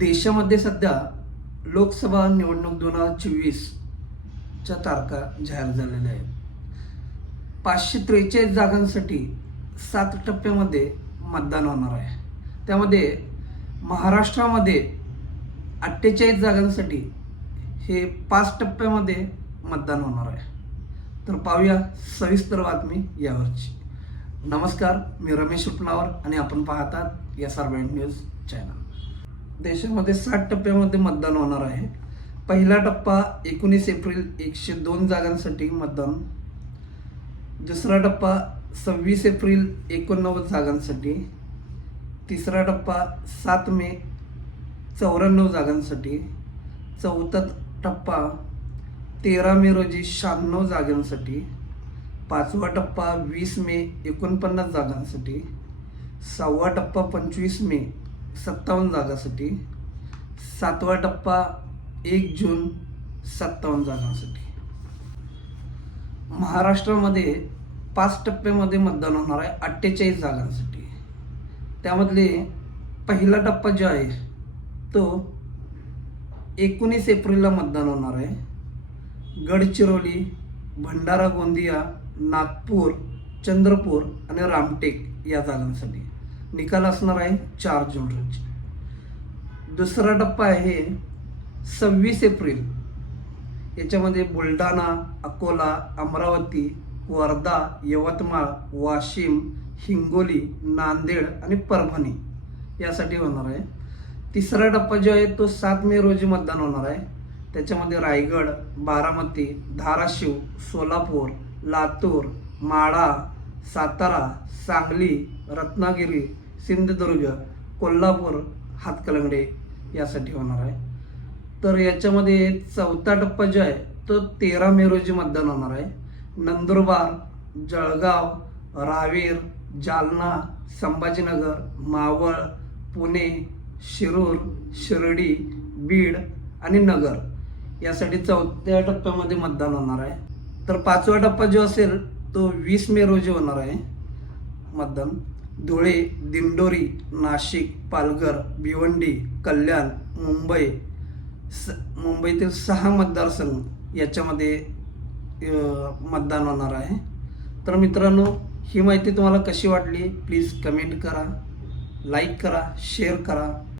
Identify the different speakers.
Speaker 1: देशामध्ये सध्या लोकसभा निवडणूक दोन हजार चोवीसच्या तारखा जाहीर झालेल्या आहेत. पाचशे त्रेचाळीस जागांसाठी सात टप्प्यामध्ये मतदान होणार आहे. त्यामध्ये महाराष्ट्रामध्ये अठ्ठेचाळीस जागांसाठी हे पाच टप्प्यामध्ये मतदान होणार आहे. तर पाहूया सविस्तर बातमी यावरची. नमस्कार मी रमेश उपनावर आणि आपण पाहतात S R band news channel. देशामध्ये साठ टप्प्यामध्ये मतदान होणार आहे. पहिला टप्पा एकोणीस एप्रिल एकशे दोन जागांसाठी मतदान. दुसरा टप्पा सव्वीस एप्रिल एकोणनव्वद जागांसाठी. तिसरा टप्पा सात मे चौऱ्याण्णव जागांसाठी. चौथा टप्पा तेरा मे रोजी शहाण्णव जागांसाठी. पाचवा टप्पा वीस मे एकोणपन्नास जागांसाठी. सहावा टप्पा पंचवीस मे सत्तावन्न जागांसाठी. सातवा टप्पा एक जून सत्तावन्न जागांसाठी. महाराष्ट्रामध्ये पाच टप्प्यामध्ये मतदान होणार आहे अठ्ठेचाळीस जागांसाठी. त्यामधले पहिला टप्पा जो आहे तो एकोणीस एप्रिलला मतदान होणार आहे. गडचिरोली भंडारा गोंदिया नागपूर चंद्रपूर आणि रामटेक या जागांसाठी. निकाल असणार आहे चार जून रोजी दुसरा टप्पा आहे सव्वीस एप्रिल. याच्यामध्ये बुलढाणा अकोला अमरावती वर्धा यवतमाळ वाशिम हिंगोली नांदेड आणि परभणी यासाठी होणार आहे. तिसरा टप्पा जो आहे तो सात मे रोजी मतदान होणार आहे. त्याच्यामध्ये रायगड बारामती धाराशिव सोलापूर लातूर माढा सातारा सांगली रत्नागिरी सिंधुदुर्ग कोल्हापूर हातकलंगडे यासाठी होणार आहे. तर याच्यामध्ये चौथा टप्पा जो आहे तो तेरा मे रोजी मतदान होणार आहे. नंदुरबार जळगाव रावेर जालना संभाजीनगर मावळ पुणे शिरूर शिर्डी बीड आणि नगर यासाठी चौथ्या टप्प्यामध्ये मतदान होणार आहे. तर पाचवा टप्पा जो असेल तो वीस मे रोजी होणार आहे मतदान. धुळे दिंडोरी नाशिक पालघर भिवंडी कल्याण मुंबई स मुंबईतील सहा मतदारसंघ याच्यामध्ये मतदान होणार आहे. तर मित्रांनो ही माहिती तुम्हाला कशी वाटली? प्लीज कमेंट करा लाईक करा शेअर करा.